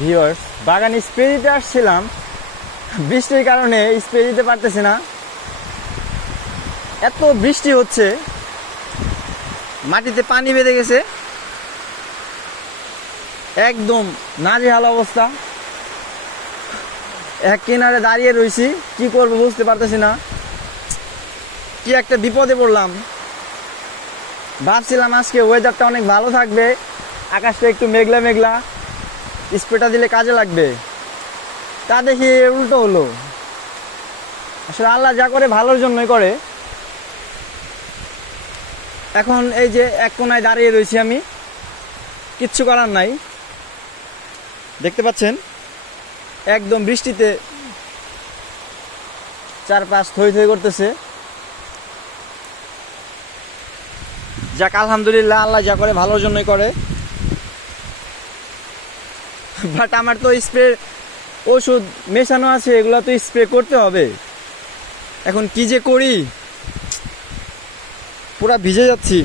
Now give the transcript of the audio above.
Viewers, বাগানে spray দিতে আসছিলাম, বৃষ্টির কারণে স্প্রে দিতে পারতেছি না। এত বৃষ্টি হচ্ছে, মাটিতে পানি বেঁধে গেছে, একদম নাজেহাল অবস্থা। এক কিনারে দাঁড়িয়ে রয়েছি, কি করব বুঝতে পারতেছি না। কি একটা বিপদে পড়লাম। ভাবছিলাম আজকে ওয়েদারটা অনেক ভালো থাকবে, আকাশটা একটু মেঘলা মেঘলা, স্প্রেটা দিলে কাজে লাগবে। তা দেখি উল্টো হলো। আসলে আল্লাহ যা করে ভালোর জন্যই করে। এখন এই যে এক কোনায় দাঁড়িয়ে রয়েছি আমি, কিচ্ছু করার নাই। দেখতে পাচ্ছেন একদম বৃষ্টিতে চারপাশ থই থই করতেছে। যাক আলহামদুলিল্লাহ, আল্লাহ যা করে ভালোর জন্যই করে। বাট আমার তো স্প্রে ওষুধ মেশানো আছে, এগুলো তো স্প্রে করতে হবে। এখন কি যে করি, পুরা ভিজে যাচ্ছি।